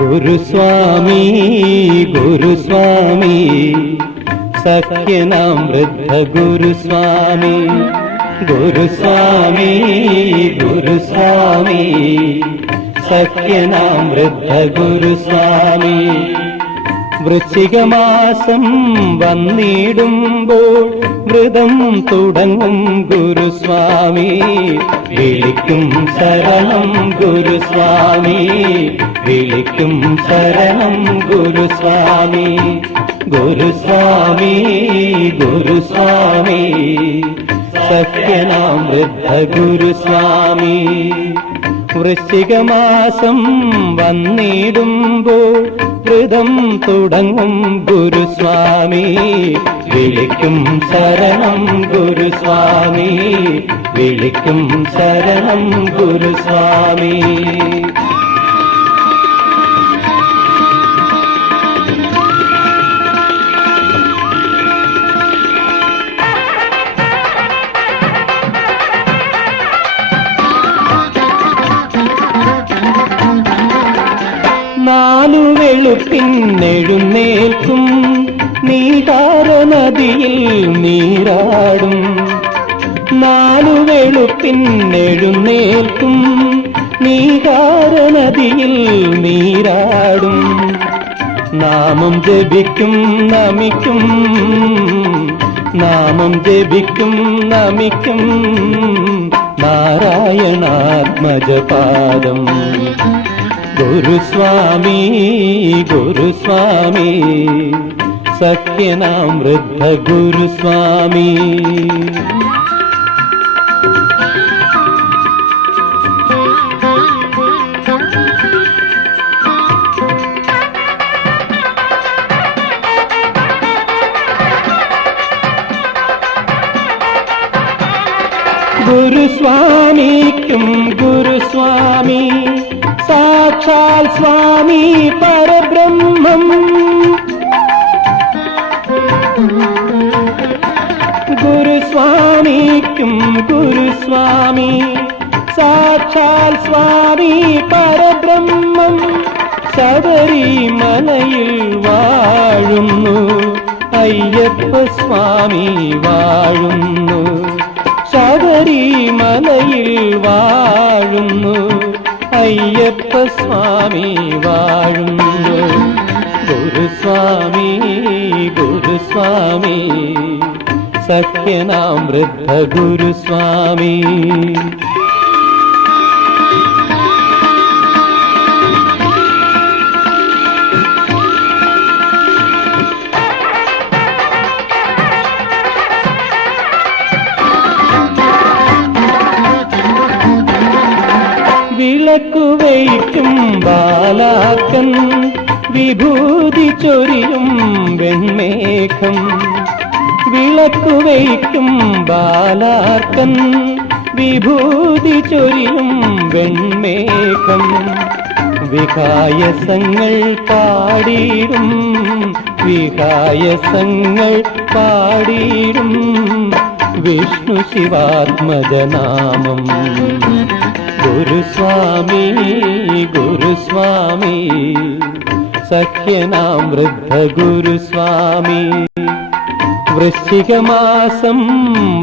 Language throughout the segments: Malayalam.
ഗുരുസ്വാമി ഗുരുസ്വാമി സഖ്യനാം വൃദ്ധ ഗുരുസ്വാമി ഗുരുസ്വാമി ഗുരുസ്വാമി സഖ്യനാം വൃദ്ധ ഗുരുസ്വാമി വൃശ്ചികമാസം വന്നിടുമ്പോൾ വ്രതം തുടങ്ങും ഗുരുസ്വാമി വിളിക്കും ശരണം ഗുരുസ്വാമി വിളിക്കും ശരണം ഗുരുസ്വാമി ഗുരുസ്വാമി ഗുരുസ്വാമി സഖ്യനാം വൃദ്ധ ഗുരുസ്വാമി വൃശ്ചികമാസം വന്നിടുമ്പോൾ വ്രതം തുടങ്ങും ഗുരുസ്വാമി വിളിക്കും ശരണം ഗുരുസ്വാമി വിളിക്കും ശരണം ഗുരുസ്വാമി നാലു വെളുപ്പിന്നെഴുന്നേൽക്കും നീതാരനദിയിൽ നീരാടും നാലു വെളുപ്പിന്നെഴുന്നേൽക്കും നീതാരനദിയിൽ നീരാടും നാമം ജപിക്കും നമിക്കും നാമം ജപിക്കും നമിക്കും നാരായണാത്മജപാദം ഗുരുസ്വാമി ഗുരുസ്വാമി സഖ്യനാം വൃദ്ധ ഗുരുസ്വാമി ഗുരുസ്വാമിക്കും ഗുരുസ്വാമി സാക്ഷാൽ സ്വാമി പരബ്രഹ്മം ഗുരുസ്വാമിക്കും ഗുരുസ്വാമി സാക്ഷാൽ സ്വാമി പരബ്രഹ്മം ശബരിമലയിൽ വാഴുന്നു അയ്യപ്പ സ്വാമി വാഴുന്നു ശബരിമലയിൽ വാഴുന്നു അയ്യപ്പ സ്വാമി വാഴുന്നു ഗുരുസ്വാമി ഗുരുസ്വാമി സഖ്യനാം വൃദ്ധ ഗുരുസ്വാമി വിളക്കു വയ്ക്കും ബാലാക്കൻ വിഭൂതി ചൊരിയും വെൺമേഘം വിളക്കു വയ്ക്കും ബാലാക്കൻ വിഭൂതി ചൊരിയും വെൺമേഘം വികായസങ്ങൾ പാടിയിടും വികായസങ്ങൾ പാടിയിടും വിഷ്ണു ശിവാത്മജനാമം ഗുരുസ്വാമി ഗുരുസ്വാമി സഖ്യനാം വൃദ്ധ ഗുരുസ്വാമി വൃശ്ചികമാസം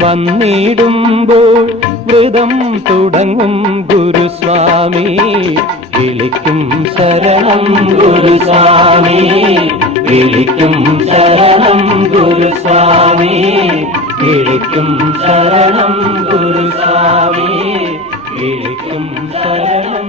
വന്നിടുമ്പോൾ വ്രതം തുടങ്ങും ഗുരുസ്വാമി വിളിക്കും ശരണം ഗുരുസ്വാമി വിളിക്കും ശരണം ഗുരുസ്വാമി വിളിക്കും ശരണം ഗുരുസ്വാമി വിളിക്കും ശരണം